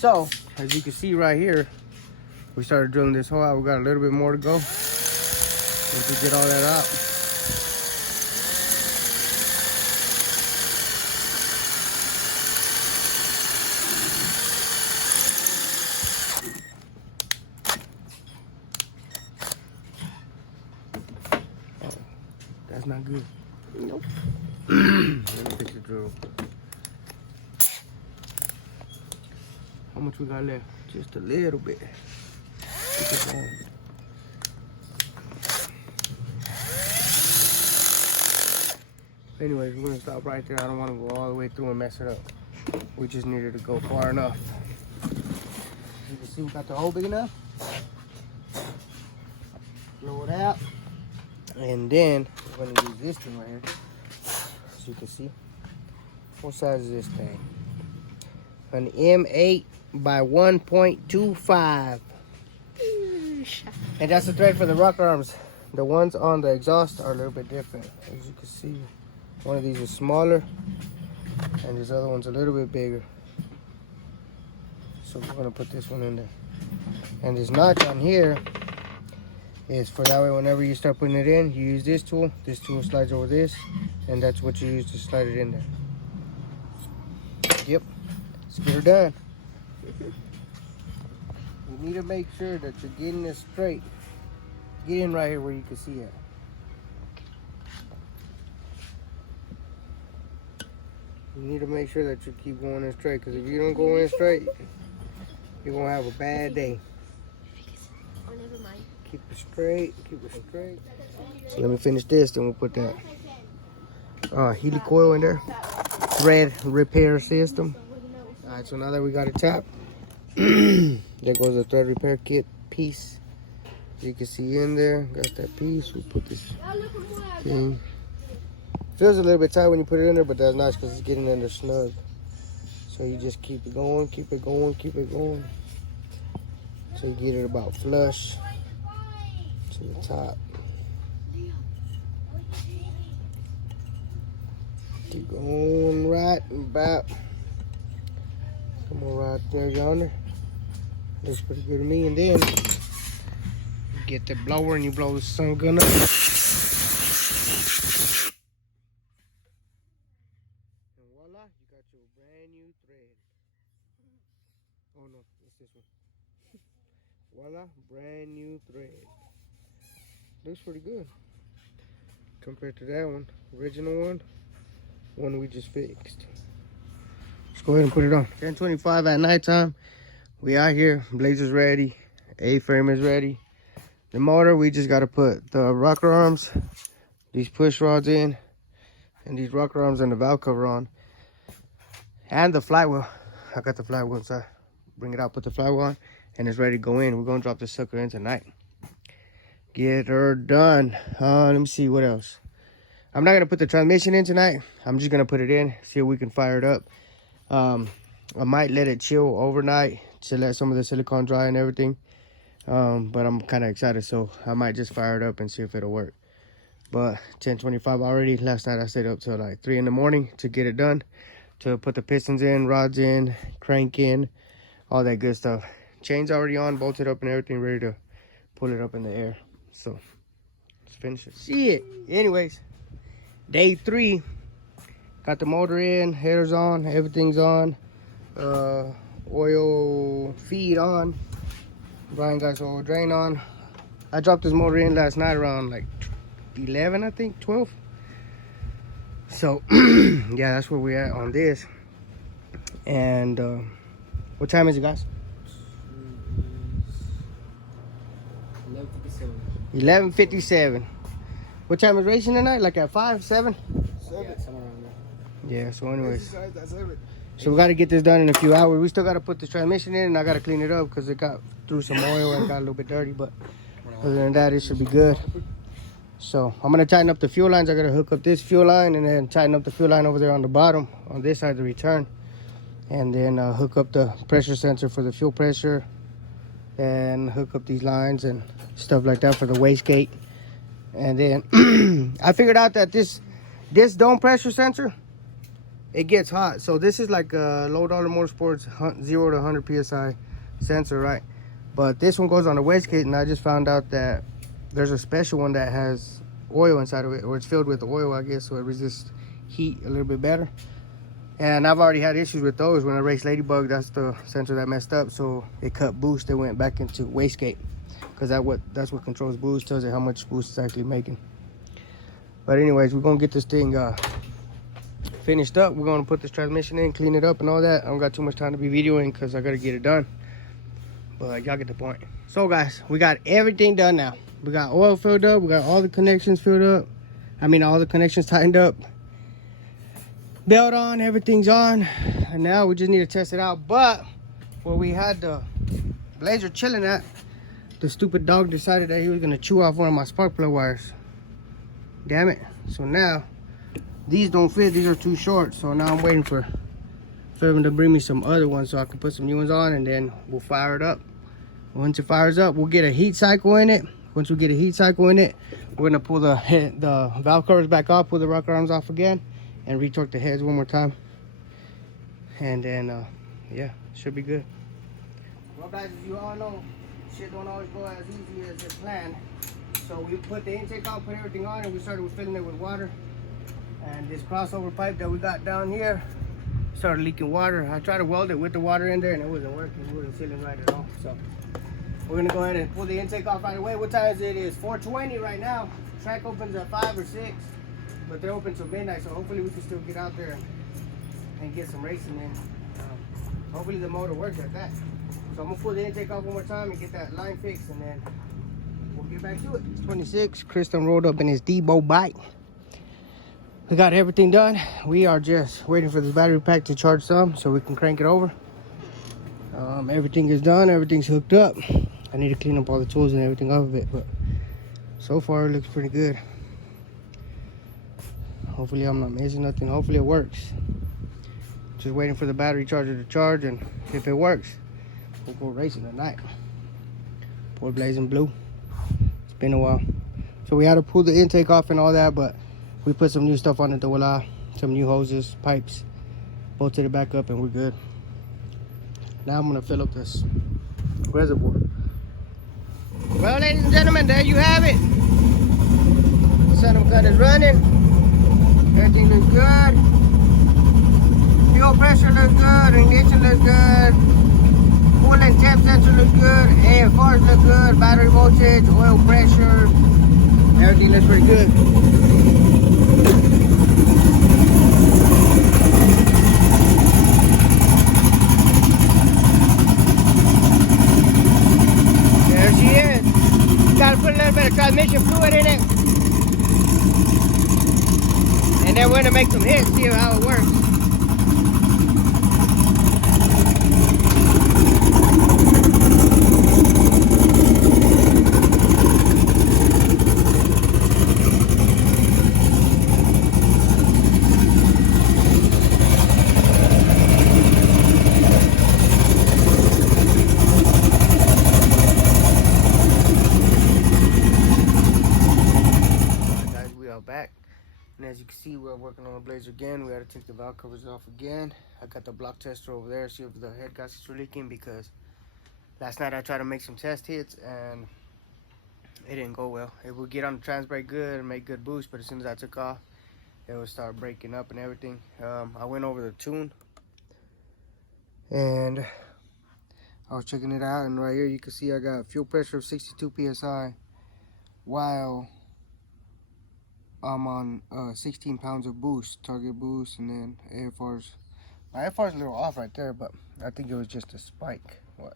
So, as you can see right here, we started drilling this hole out. We got a little bit more to go. Once we get all that out. Oh, that's not good. Nope. Let me fix the drill. How much we got left? Just a little bit. Keep it going. Anyways, we're gonna stop right there. I don't want to go all the way through and mess it up. We just needed to go far enough. You can see we got the hole big enough. Blow it out. And then we're gonna use this thing right here. As you can see. What size is this thing? An M8 by 1.25. And that's the thread for the rocker arms. The ones on the exhaust are a little bit different. As you can see, one of these is smaller and this other one's a little bit bigger. So we're gonna put this one in there. And this notch on here is for that way whenever you start putting it in, you use this tool slides over this, and that's what you use to slide it in there. Yep, let's get her done. You need to make sure that you're getting it straight. Get in right here where you can see it. You need to make sure that you keep going in straight, because if you don't go in straight, you're gonna have a bad day. Oh, never mind. Keep it straight, keep it straight. So let me finish this, then we'll put that helicoil in there. Thread repair system. Alright, so now that we got it tapped, there goes the thread repair kit piece. You can see in there, got that piece. We'll put this thing. Feels a little bit tight when you put it in there, but that's nice because it's getting in there snug. So you just keep it going, keep it going, keep it going. So you get it about flush to the top. Keep going right and about. Come on right there, yonder. Looks pretty good to me. And then you get the blower and you blow the sun gun up. And voila, you got your brand new thread. Oh no, it's this one. Voila, brand new thread. Looks pretty good compared to that one, original one we just fixed. Let's go ahead and put it on. 10:25 at nighttime. We out here. Blaze is ready. A-frame is ready. The motor, we just got to put the rocker arms, these push rods in, and these rocker arms and the valve cover on, and the flywheel. I got the flywheel inside. Bring it out, put the flywheel on, and it's ready to go in. We're gonna drop this sucker in tonight. Get her done. Let me see what else. I'm not gonna put the transmission in tonight. I'm just gonna put it in, see if we can fire it up. I might let it chill overnight to let some of the silicone dry and everything. But I'm kind of excited, so I might just fire it up and see if it'll work. But 10:25 already. Last night I stayed up till like 3 in the morning to get it done, to put the pistons in, rods in, crank in, all that good stuff. Chain's already on, bolted up and everything, ready to pull it up in the air. So let's finish it. See it. Anyways, day 3. Got the motor in, headers on, everything's on. Oil feed on. Brian got his oil drain on. I dropped this motor in last night around like 11, I think, 12. So yeah, that's where we're at on this. And what time is it, guys? 11:57. What time is racing tonight? Like at 5, 7? 7. Yeah, so anyways. So we got to get this done in a few hours. We still got to put the transmission in, and I got to clean it up because it got through some oil and got a little bit dirty. But other than that, it should be good. So I'm going to tighten up the fuel lines. I got to hook up this fuel line and then tighten up the fuel line over there on the bottom on this side, the return. And then hook up the pressure sensor for the fuel pressure. And hook up these lines and stuff like that for the wastegate. And then I figured out that this dome pressure sensor it gets hot. So this is like a Low Dollar Motorsports 0 to 100 psi sensor, right? But this one goes on the wastegate, and I just found out that there's a special one that has oil inside of it, or it's filled with oil, I guess, so it resists heat a little bit better. And I've already had issues with those. When I raced Ladybug, that's the sensor that messed up, so it cut boost. It went back into wastegate, because that's what controls boost, tells it how much boost it's actually making. But anyways, we're gonna get this thing finished up. We're gonna put this transmission in, clean it up and all that. I don't got too much time to be videoing because I gotta get it done, but y'all get the point. So guys, we got everything done now. We got oil filled up, we got all the connections filled up, all the connections tightened up, belt on, everything's on, and now we just need to test it out. But where we had the Blazer chilling at, the stupid dog decided that he was gonna chew off one of my spark plug wires. Damn it. So now these don't fit, these are too short, so now I'm waiting for him to bring me some other ones so I can put some new ones on, and then we'll fire it up. Once it fires up, we'll get a heat cycle in it. Once we get a heat cycle in it, we're gonna pull the valve covers back off, pull the rocker arms off again, and retorque the heads one more time, and then yeah, should be good. Well guys, as you all know, shit don't always go as easy as it's planned. So we put the intake on, put everything on, and we started with filling it with water. And this crossover pipe that we got down here started leaking water. I tried to weld it with the water in there, and it wasn't working. It wasn't sealing right at all. So we're gonna go ahead and pull the intake off right away. What time is it? It's 4:20 right now. Track opens at 5 or 6, but they're open till midnight. So hopefully we can still get out there and get some racing in. Hopefully the motor works at that. So I'm gonna pull the intake off one more time and get that line fixed, and then we'll get back to it. 26, Chris done rolled up in his Debo bike. We got everything done. We are just waiting for this battery pack to charge some so we can crank it over. Everything is done, everything's hooked up. I need to clean up all the tools and everything off of it, but so far it looks pretty good. Hopefully I'm not missing nothing. Hopefully it works. Just waiting for the battery charger to charge, and if it works, we'll go racing tonight. Poor blazing blue. It's been a while. So we had to pull the intake off and all that, but we put some new stuff on it, some new hoses, pipes, bolted it back up, and we're good. Now I'm gonna fill up this reservoir. Well, ladies and gentlemen, there you have it. Center gun is running. Everything looks good. Fuel pressure looks good. Ignition looks good. Coolant temp sensor looks good. AFRs look good. Battery voltage, oil pressure. Everything looks pretty good. There she is. Gotta put a little bit of transmission fluid in it. And then we're gonna make some hits, see how it works. Back, and as you can see, we're working on the Blazer again. We had to take the valve covers off again. I got the block tester over there, see if the head gaskets are leaking, because last night I tried to make some test hits and it didn't go well. It would get on the trans brake good and make good boost, but as soon as I took off, it would start breaking up and everything. I went over the tune and I was checking it out, and right here you can see I got fuel pressure of 62 psi while I'm on 16 pounds of boost, target boost, and then AFR's. My AFR's a little off right there, but I think it was just a spike. Watch.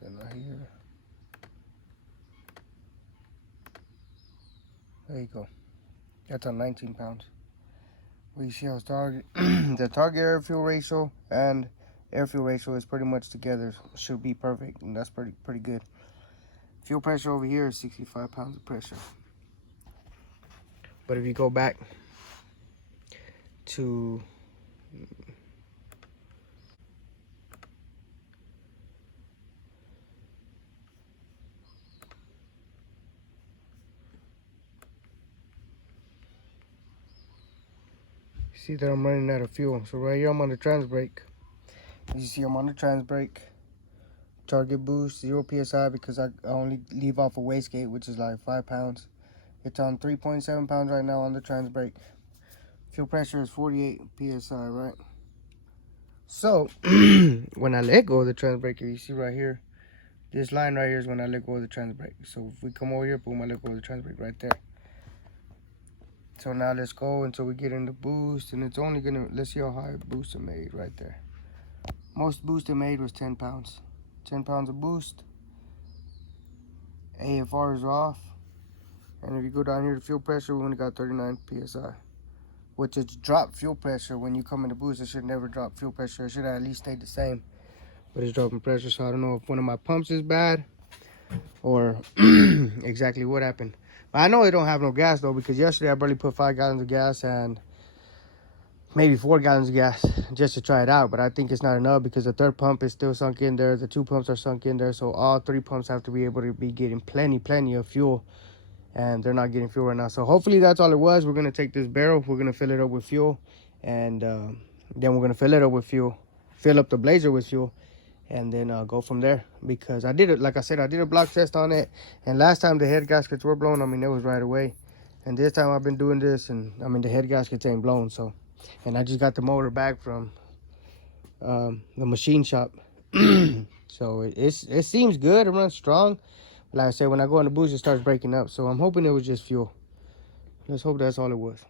Then right here. There you go. That's on 19 pounds. Well, you see how it's target, the target air fuel ratio and air fuel ratio is pretty much together. Should be perfect, and that's pretty good. Fuel pressure over here is 65 pounds of pressure. But if you go back to see that I'm running out of fuel. So right here I'm on the trans brake. As you see, I'm on the trans brake. Target boost 0 psi because I only leave off a wastegate, which is like 5 pounds. It's on 3.7 pounds right now on the trans brake. Fuel pressure is 48 psi, right? So when I let go of the trans brake, you see right here, this line right here is when I let go of the trans brake. So if we come over here, boom, I let go of the trans brake right there. So now let's go until we get into boost, and it's only gonna, let's see how high boost it made right there. Most boost it made was 10 pounds. 10 pounds of boost. AFR is off. And if you go down here to fuel pressure, we only got 39 psi. Which is drop fuel pressure when you come into boost. It should never drop fuel pressure. It should have at least stayed the same. But it's dropping pressure, so I don't know if one of my pumps is bad or exactly what happened. But I know it don't have no gas though, because yesterday I barely put 5 gallons of gas and maybe 4 gallons of gas just to try it out. But I think it's not enough because the third pump is still sunk in there. The 2 pumps are sunk in there. So all 3 pumps have to be able to be getting plenty of fuel. And they're not getting fuel right now. So hopefully that's all it was. We're going to take this barrel. We're going to fill it up with fuel. And then we're going to fill it up with fuel. Fill up the Blazer with fuel. And then go from there. Because I did it, like I said, I did a block test on it. And last time the head gaskets were blown. I mean, it was right away. And this time I've been doing this. And I mean, the head gaskets ain't blown. So, and I just got the motor back from the machine shop. So it seems good. It runs strong. Like I said, when I go on the boost, it starts breaking up. So I'm hoping it was just fuel. Let's hope that's all it was.